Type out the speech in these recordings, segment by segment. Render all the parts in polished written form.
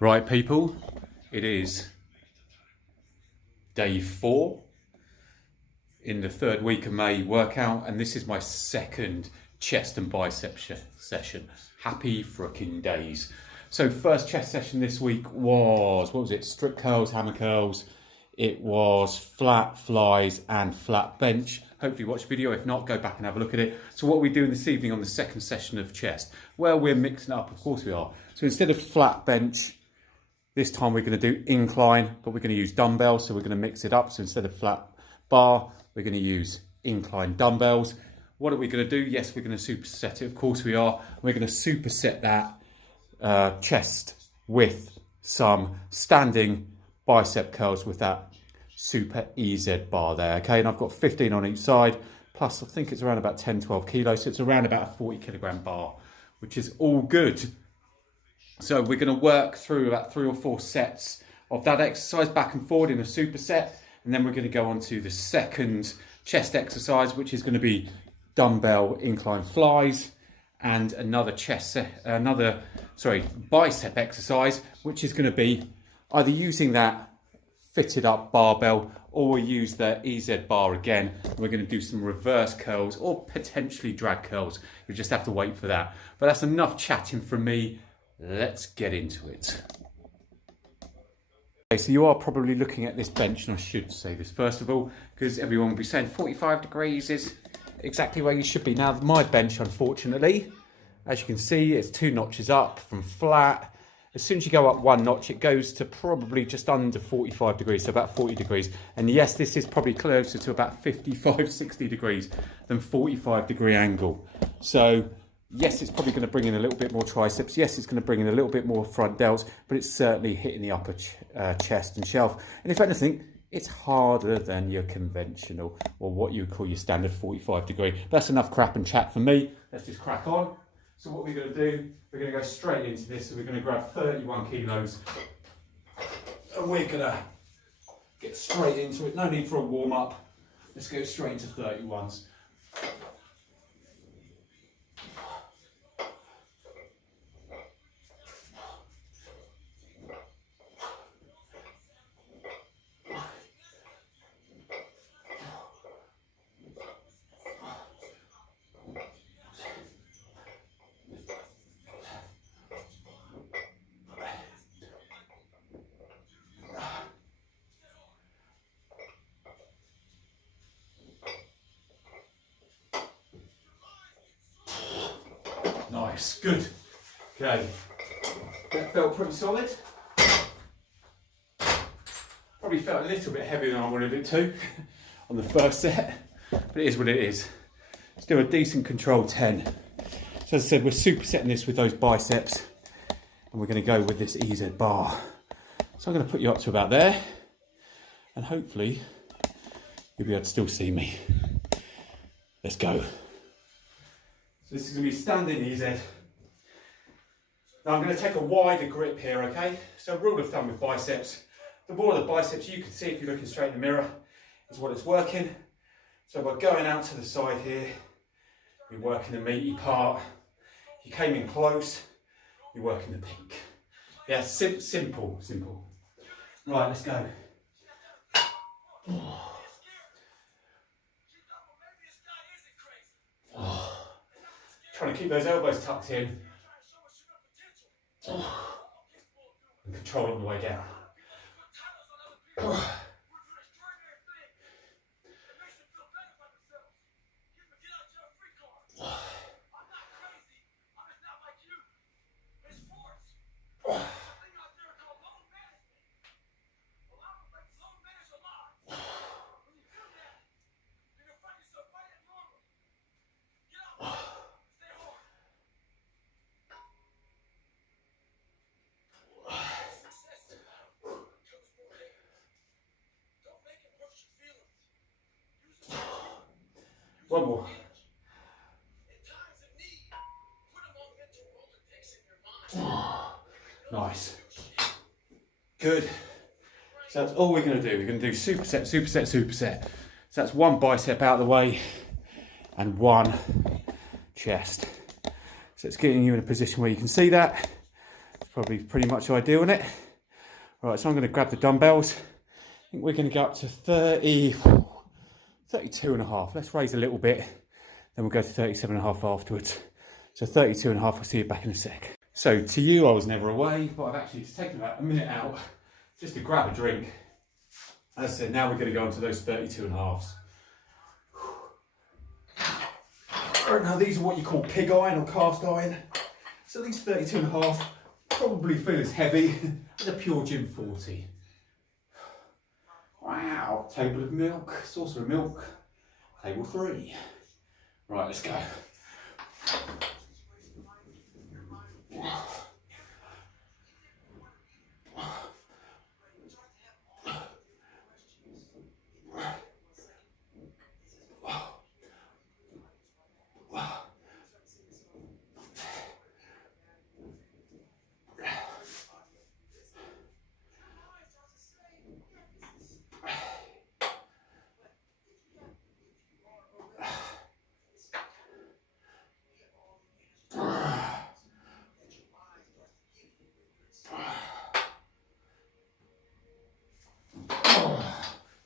Right, people, it is day 4 in the 3rd week of May workout, and this is my second chest and bicep session. Happy frickin' days. So first chest session this week was, what was it? Strict curls, hammer curls. It was flat flies and flat bench. Hopefully watch the video. If not, go back and have a look at it. So what are we doing this evening on the second session of chest? Well, we're mixing it up, of course we are. So instead of flat bench, this time we're going to do incline, but we're going to use dumbbells, so we're going to mix it up. So instead of flat bar, we're going to use incline dumbbells. What are we going to do? Yes, we're going to superset it. Of course we are. We're going to superset that chest with some standing bicep curls with that super EZ bar there, okay? And I've got 15 on each side, plus I think it's around about 10, 12 kilos. So it's around about a 40 kilogram bar, which is all good. So we're going to work through about 3 or 4 sets of that exercise back and forward in a superset, and then we're going to go on to the second chest exercise, which is going to be dumbbell incline flies, and another bicep exercise, which is going to be either using that fitted up barbell or we'll use the EZ bar again. We're going to do some reverse curls or potentially drag curls. You just have to wait for that. But that's enough chatting from me. Let's get into it. Okay, so you are probably looking at this bench, and I should say this first of all, because everyone will be saying 45 degrees is exactly where you should be. Now, my bench, unfortunately, as you can see, it's 2 notches up from flat. As soon as you go up 1 notch, it goes to probably just under 45 degrees, so about 40 degrees. And yes, this is probably closer to about 55, 60 degrees than 45 degree angle. So yes, it's probably going to bring in a little bit more triceps. Yes, it's going to bring in a little bit more front delts, but it's certainly hitting the upper chest and shelf. And if anything, it's harder than your conventional, or what you would call your standard 45 degree. That's enough crap and chat for me. Let's just crack on. So what we're going to do, we're going to go straight into this. So we're going to grab 31 kilos and we're going to get straight into it. No need for a warm up. Let's go straight into 31s. Nice, good. Okay, that felt pretty solid. Probably felt a little bit heavier than I wanted it to on the first set, but it is what it is. Still a decent control 10. So as I said, we're supersetting this with those biceps, and we're going to go with this EZ bar. So I'm going to put you up to about there, and hopefully you'll be able to still see me. Let's go. So this is going to be standing EZ. Now I'm going to take a wider grip here, okay? So rule of thumb with biceps, the more of the biceps you can see if you're looking straight in the mirror is what it's working. So by going out to the side here, you're working the meaty part. If you came in close, you're working the peak. Yeah, simple. Right, let's go. Trying to keep those elbows tucked in and control on the way down. One more. Nice. Good. So that's all we're going to do. We're going to do superset, superset, superset. So that's 1 bicep out of the way and 1 chest. So it's getting you in a position where you can see that. probably pretty much ideal, isn't it? Right, so I'm going to grab the dumbbells. I think we're going to go up to 32 and a half. Let's raise a little bit, then we'll go to 37 and a half afterwards. So 32 and a half, I'll see you back in a sec. So to you, I was never away, but I've actually just taken about a minute out just to grab a drink. As I said, now we're going to go on to those 32 and a halves. Now these are what you call pig iron or cast iron. So these 32 and a half probably feel as heavy as a pure gym 40. Wow, table of milk, saucer of milk, table 3. Right, let's go.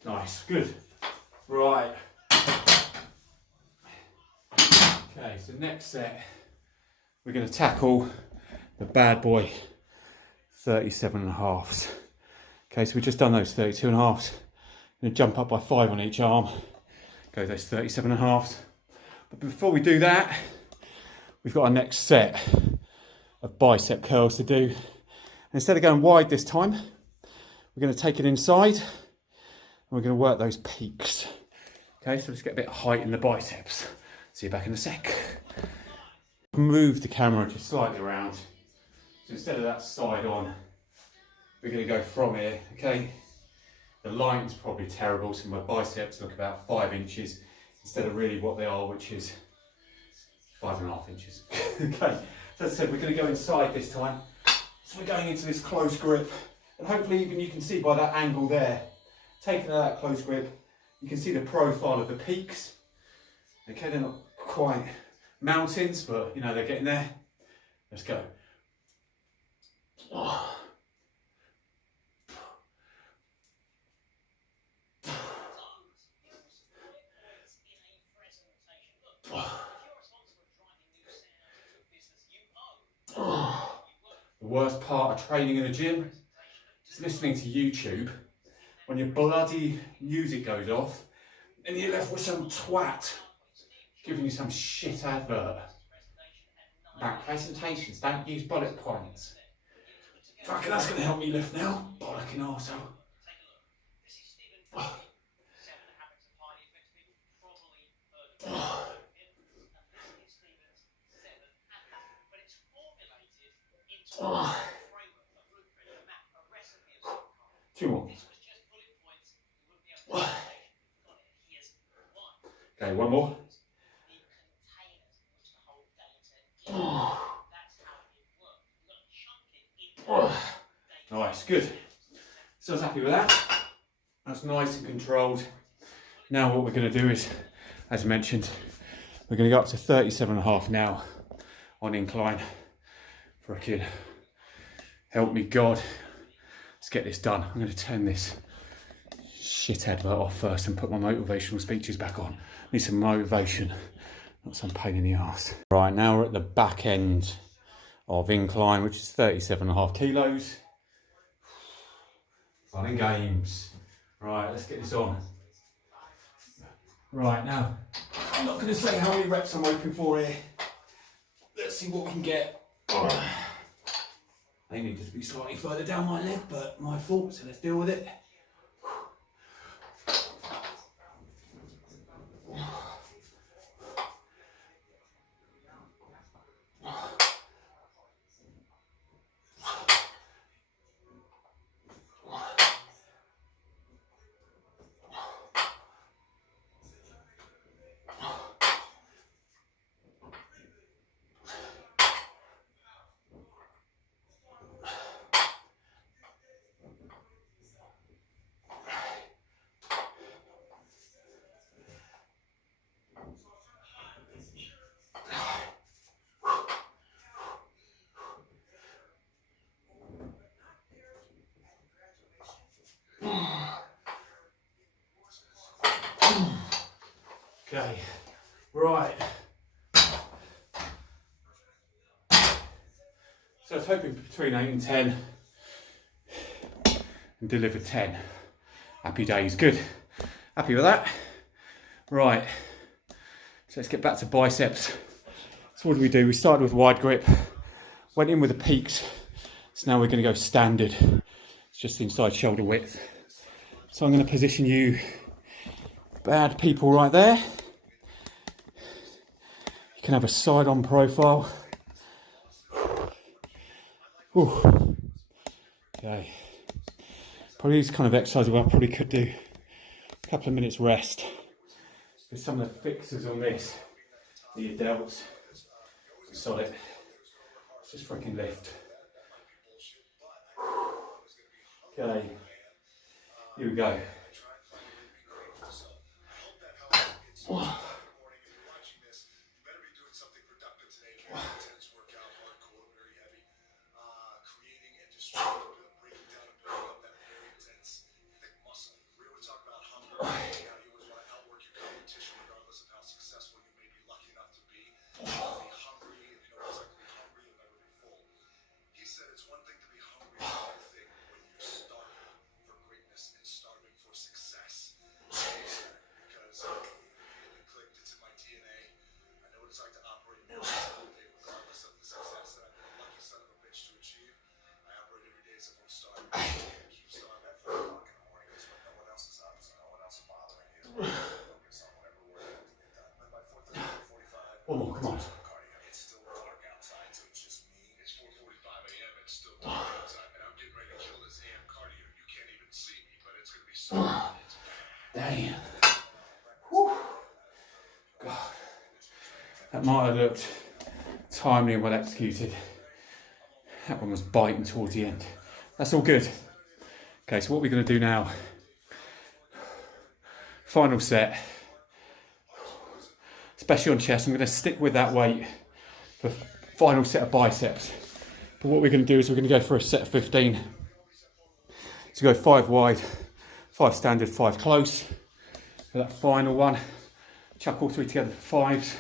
Nice, good. Right. Okay, so next set, we're going to tackle the bad boy 37 and a halves. Okay, so we've just done those 32 and a halves. I'm going to jump up by 5 on each arm, go those 37 and a halves. But before we do that, we've got our next set of bicep curls to do. And instead of going wide this time, we're going to take it inside. We're going to work those peaks. Okay, so let's get a bit of height in the biceps. See you back in a sec. Move the camera just slightly around. So instead of that side on, we're going to go from here, okay? The line's probably terrible, so my biceps look about 5 inches instead of really what they are, which is 5.5 inches. Okay, so as I said, we're going to go inside this time. So we're going into this close grip, and hopefully even you can see by that angle there, taking that close grip, you can see the profile of the peaks. Okay, they're not quite mountains, but you know, they're getting there. Let's go. The worst part of training in the gym is listening to YouTube when your bloody music goes off and you're left with some twat giving you some shit advert about presentations, don't use bullet points. Fucking that's going to help me lift now, bollocking arsehole. Two more. Okay, one more. Nice, good. So I was happy with that. That's nice and controlled. Now what we're going to do is, as mentioned, we're going to go up to 37.5 now on incline. Frickin' help me God. Let's get this done. I'm going to turn this shit advert off first and put my motivational speeches back on. Need some motivation, not some pain in the arse. Right, now we're at the back end of incline, which is 37.5 kilos. Fun and games. Right, let's get this on. Right, now, I'm not going to say how many reps I'm hoping for here. Let's see what we can get. They need to be slightly further down my leg, but my fault, so let's deal with it. Okay, right. So I was hoping between 8 and 10 and deliver 10. Happy days, good. Happy with that. Right, so let's get back to biceps. So what do? We started with wide grip, went in with the peaks. So now we're going to go standard. It's just inside shoulder width. So I'm going to position you bad people right there. You can have a side on profile. Ooh. Okay. Probably these kind of exercises where I probably could do a couple of minutes rest. With some of the fixers on this, the delts, solid. Let's just freaking lift. Okay, here we go. One more, come on. Damn. Whew. God. That might have looked timely and well executed. That one was biting towards the end. That's all good. Okay, so what we're going to do now, final set, especially on chest. I'm going to stick with that weight for final set of biceps. But what we're going to do is we're going to go for a set of 15. So go 5 wide, 5 standard, 5 close. For that final one, chuck all 3 together for 5s.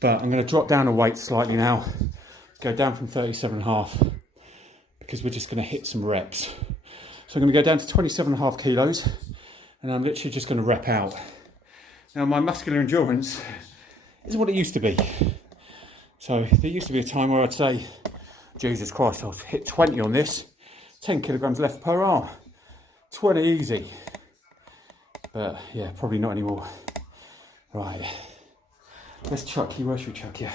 But I'm going to drop down the weight slightly now. Go down from 37.5 because we're just going to hit some reps. So I'm going to go down to 27.5 kilos and I'm literally just going to rep out. Now my muscular endurance is what it used to be. So there used to be a time where I'd say, Jesus Christ, I'll hit 20 on this, 10 kilograms left per arm, 20 easy. But yeah, probably not anymore. Right, let's chuck you. Where should we chuck you?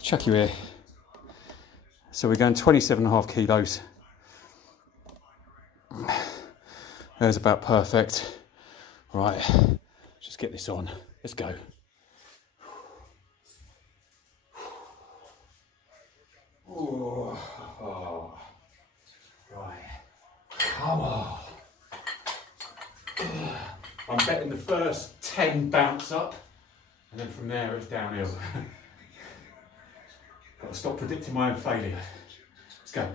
Chuck you here. So we're going 27.5 kilos. There's about perfect. Right, just get this on. Let's go. Oh. Right, come on. I'm betting the first 10 bounce up, and then from there it's downhill. Got to stop predicting my own failure. Let's go.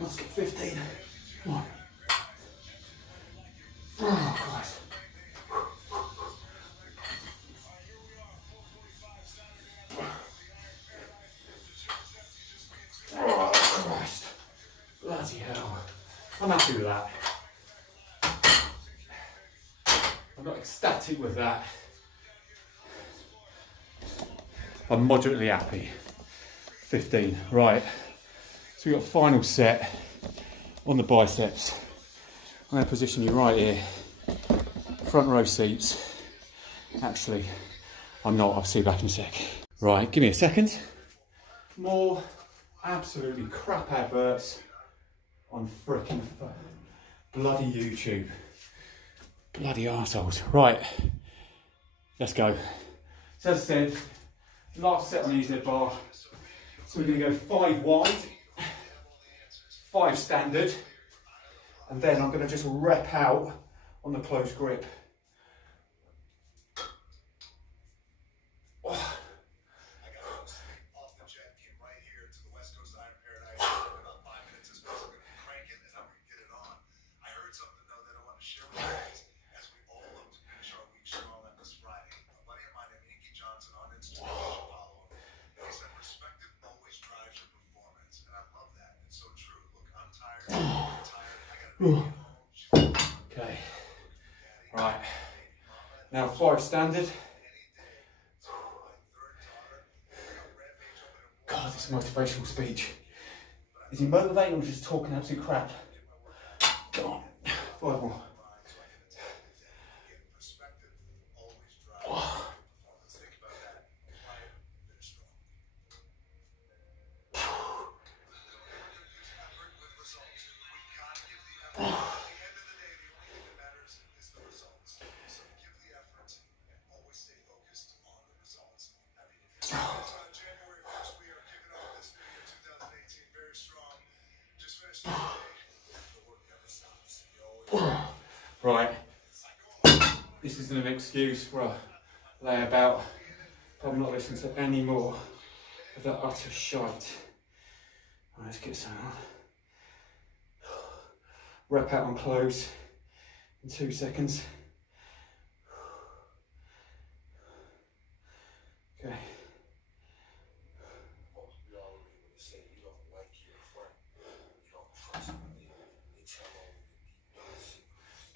Let's get 15. Come on. Oh, Christ. Oh, Christ. Bloody hell. I'm happy with that. I'm not ecstatic with that. I'm moderately happy. 15. Right. So we've got a final set on the biceps. I'm going to position you right here. Front row seats. Actually, I'm not, I'll see you back in a sec. Right, give me a second. More absolutely crap adverts on frickin' bloody YouTube. Bloody arseholes. Right, let's go. So as I said, last set on easy bar. So we're gonna go 5 wide, 5 standard, and then I'm gonna just rep out on the close grip. Okay, right, now 5 standard. God, this motivational speech. Is he motivating or just talking absolute crap? Come on, 5 more. Right, this isn't an excuse for a layabout, but I'm not listening to any more of that utter shite. Right, let's get some on. Rep out on close in 2 seconds. Okay.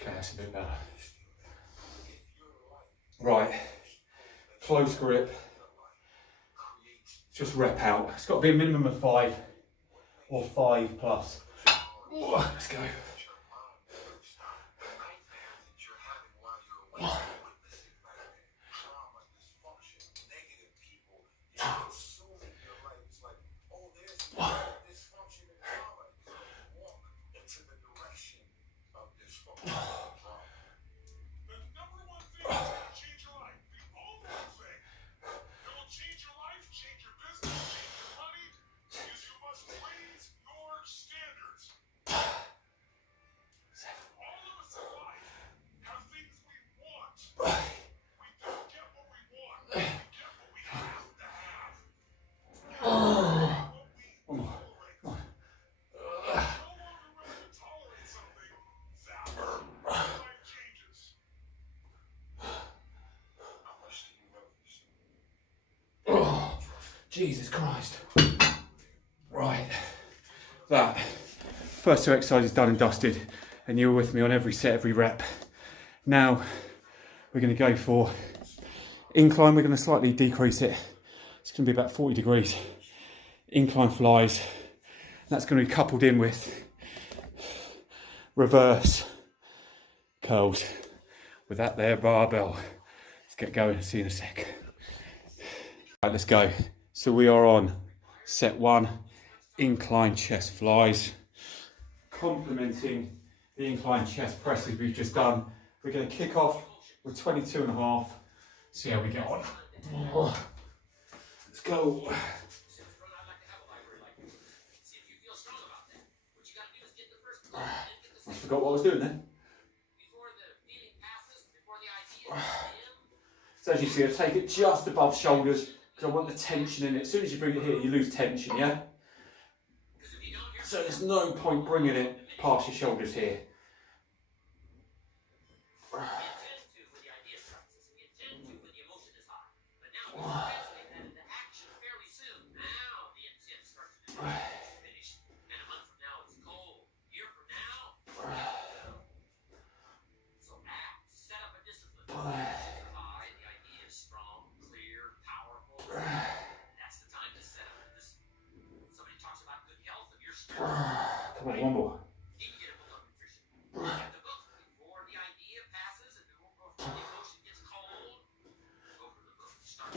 Okay, that's a bit better. Right, close grip, just rep out. It's got to be a minimum of 5 or 5 plus. Ooh, let's go. Jesus Christ. Right, that first 2 exercises done and dusted, and you were with me on every set, every rep. Now we're going to go for incline. We're going to slightly decrease it. It's going to be about 40 degrees. Incline flies. That's going to be coupled in with reverse curls with that there barbell. Let's get going. See you in a sec. Right, let's go. So we are on set 1, incline chest flies, complementing the incline chest presses we've just done. We're going to kick off with 22.5, see how we get on. Let's go. I forgot what I was doing then. So as you see, I take it just above shoulders, because I want the tension in it. As soon as you bring it here, you lose tension, yeah? So there's no point bringing it past your shoulders here. Come on, one more.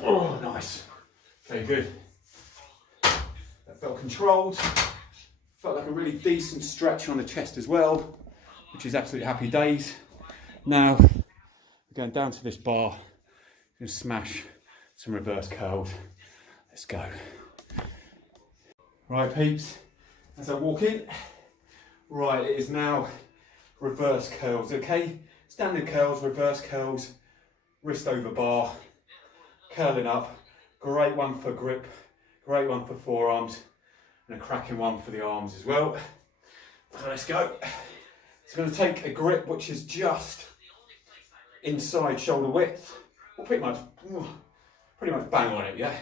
Oh, nice. Okay, good. That felt controlled. Felt like a really decent stretch on the chest as well, which is absolutely happy days. Now, we're going down to this bar and smash some reverse curls. Let's go. Right, peeps, as I walk in, right, it is now reverse curls, okay? Standard curls, reverse curls, wrist over bar, curling up. Great one for grip, great one for forearms, and a cracking one for the arms as well. So let's go. So I'm going to take a grip which is just inside shoulder width, or pretty much bang on it, yeah?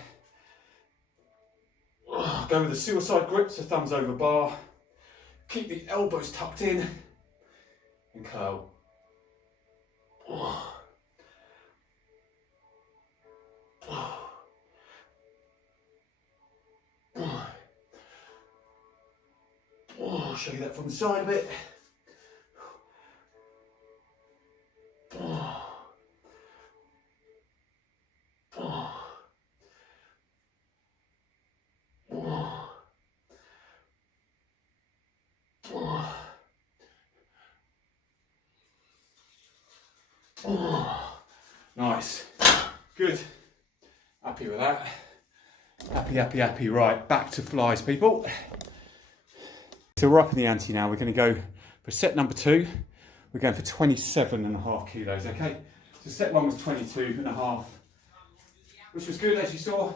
Go with the suicide grip, so thumbs over bar. Keep the elbows tucked in and curl. I'll show you that from the side a bit. Nice, good, happy with that, happy, right, back to flies, people. So we're up in the ante now. We're going to go for set number 2, we're going for 27.5 kilos, okay? So set 1 was 22.5, which was good, as you saw,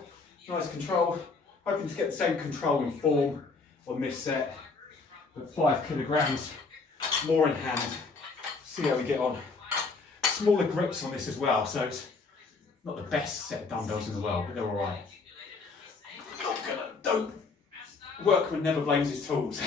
nice control, hoping to get the same control and form on this set, but 5 kilograms more in hand, see how we get on. Smaller grips on this as well, so it's not the best set of dumbbells in the world, but they're all right. Don't. Workman never blames his tools.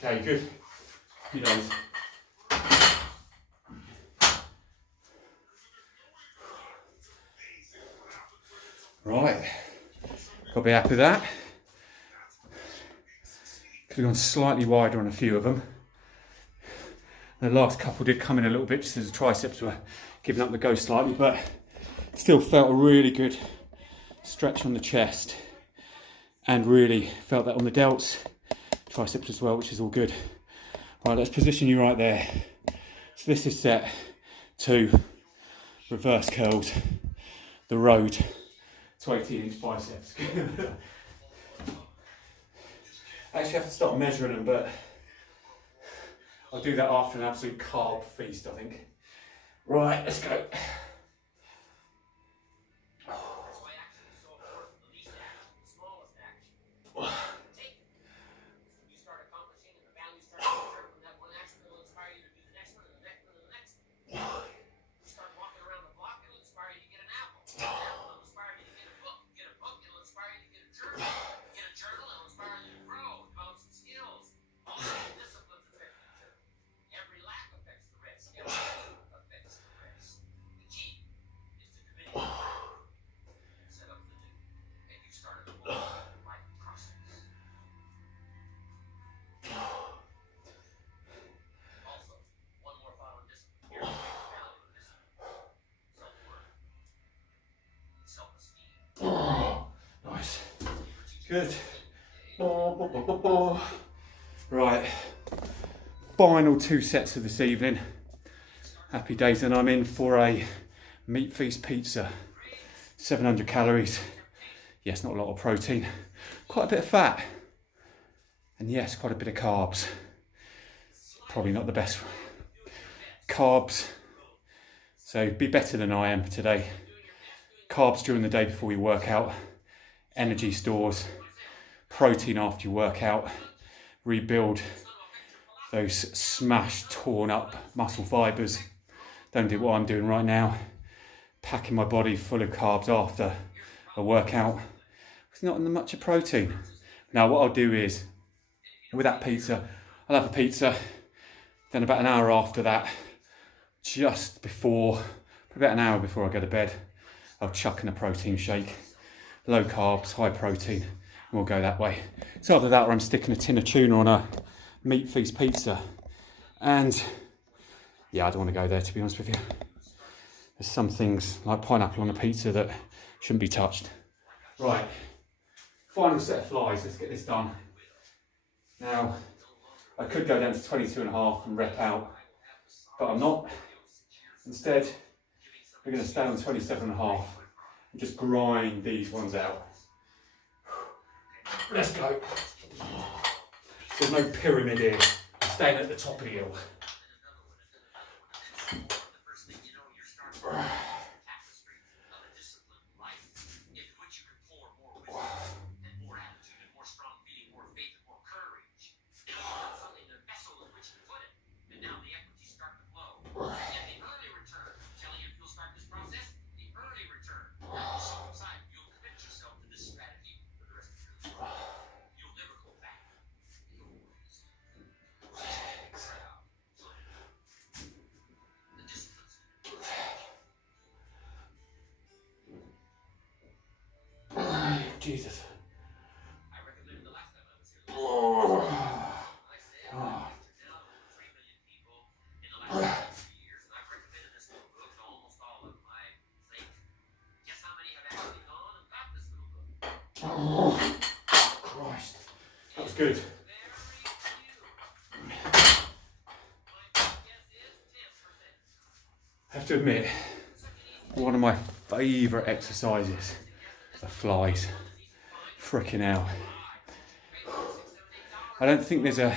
Okay, good. You know. Right, got to be happy with that. Could have gone slightly wider on a few of them. The last couple did come in a little bit just as the triceps were giving up the ghost slightly, but still felt a really good stretch on the chest and really felt that on the delts, triceps as well, which is all good. Right, let's position you right there. So this is set 2, reverse curls, the road to 18-inch biceps. I actually have to start measuring them, but I'll do that after an absolute carb feast, I think. Right, let's go. Nice. Good. Right. Final 2 sets of this evening. Happy days, and I'm in for a meat feast pizza. 700 calories. Yes, not a lot of protein. Quite a bit of fat. And yes, quite a bit of carbs. probably not the best. Carbs, so be better than I am today. Carbs during the day before you work out, energy stores, protein after you work out, rebuild those smashed, torn up muscle fibers. Don't do what I'm doing right now, packing my body full of carbs after a workout. It's not much of protein. Now what I'll do is, with that pizza, I'll have a pizza, then about an hour after that, just before, about an hour before I go to bed, I'll chuck in a protein shake, low carbs, high protein, and we'll go that way. So after that, I'm sticking a tin of tuna on a meat feast pizza. And yeah, I don't want to go there, to be honest with you. There's some things like pineapple on a pizza that shouldn't be touched. Right, final set of flies, let's get this done. Now, I could go down to 22.5 and rep out, but I'm not. Instead, we're going to stay on 27.5 and just grind these ones out. Let's go. There's no pyramid here. I'm staying at the top of the hill. Jesus. Oh, Christ. That was good. I have to admit, one of my favourite exercises are flies. Frickin' hell. I don't think there's I'm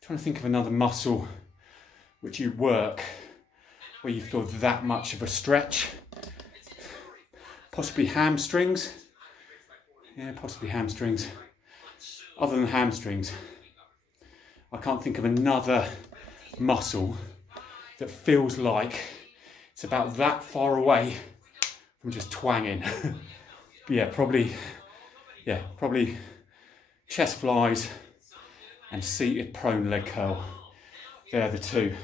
trying to think of another muscle which you work where you feel that much of a stretch. Possibly hamstrings. Yeah, possibly hamstrings. Other than hamstrings, I can't think of another muscle that feels like it's about that far away from just twanging. Probably chest flies and seated prone leg curl. They're the two.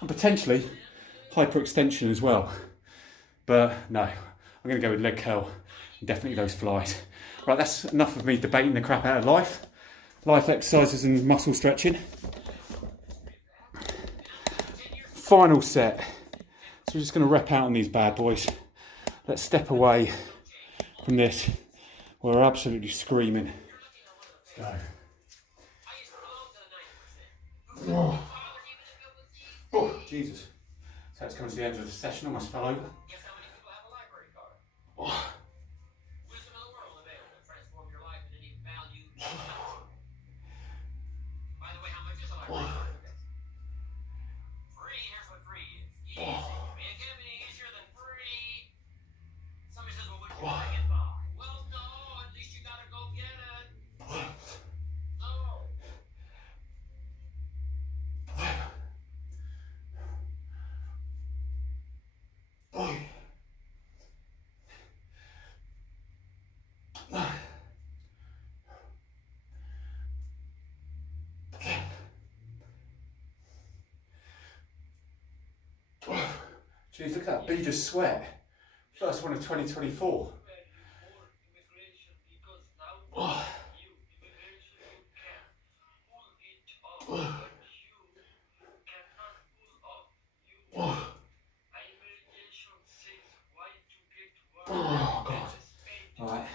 And potentially hyperextension as well. But no, I'm going to go with leg curl and definitely those flies. Right, that's enough of me debating the crap out of life. Life exercises and muscle stretching. Final set. So we're just going to rep out on these bad boys. Let's step away from this. We're absolutely screaming. Let's go. Oh, Jesus. So it's coming to the end of the session. Almost fell over. Oh. Jeez, look at that bead of sweat. First one of 2024. Oh. Oh, God. All right.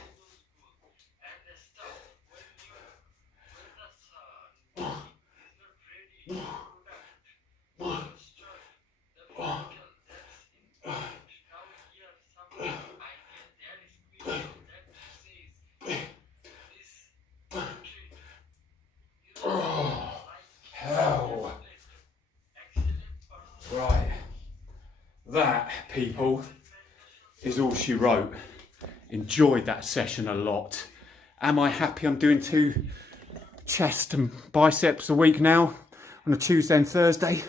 that, people, is all she wrote. Enjoyed that session a lot. Am I happy I'm doing 2 chest and biceps a week now on a Tuesday and Thursday?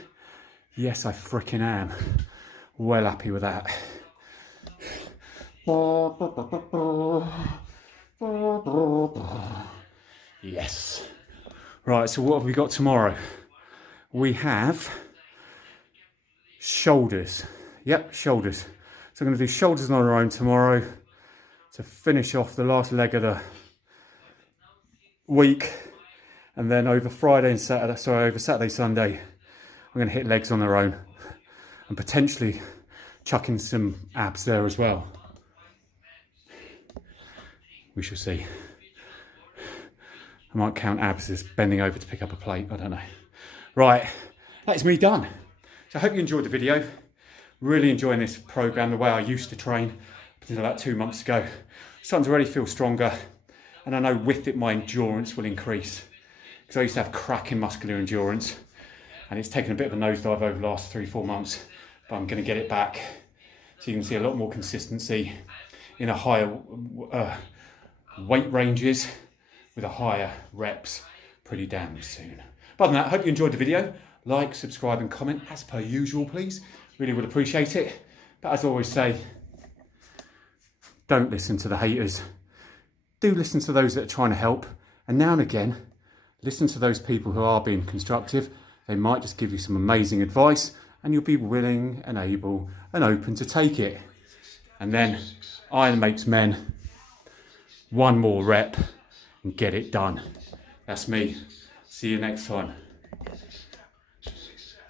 Yes, I freaking am. Well happy with that. Yes. Right, so what have we got tomorrow? We have shoulders. Yep, shoulders. So I'm going to do shoulders on our own tomorrow to finish off the last leg of the week. And then over Friday and over Saturday, Sunday, I'm going to hit legs on their own and potentially chuck in some abs there as well. We shall see. I might count abs as bending over to pick up a plate, I don't know. Right, that's me done. So I hope you enjoyed the video. Really enjoying this program the way I used to train up until about 2 months ago. Starting to really feel stronger, and I know with it my endurance will increase, because I used to have cracking muscular endurance and it's taken a bit of a nosedive over the last 3-4 months, but I'm going to get it back so you can see a lot more consistency in a higher weight ranges with a higher reps pretty damn soon. But other than that, I hope you enjoyed the video. Like, subscribe and comment as per usual, please. Really would appreciate it. But as I always say, don't listen to the haters. Do listen to those that are trying to help. And now and again, listen to those people who are being constructive. They might just give you some amazing advice and you'll be willing and able and open to take it. And then iron makes men. 1 more rep and get it done. That's me. See you next time.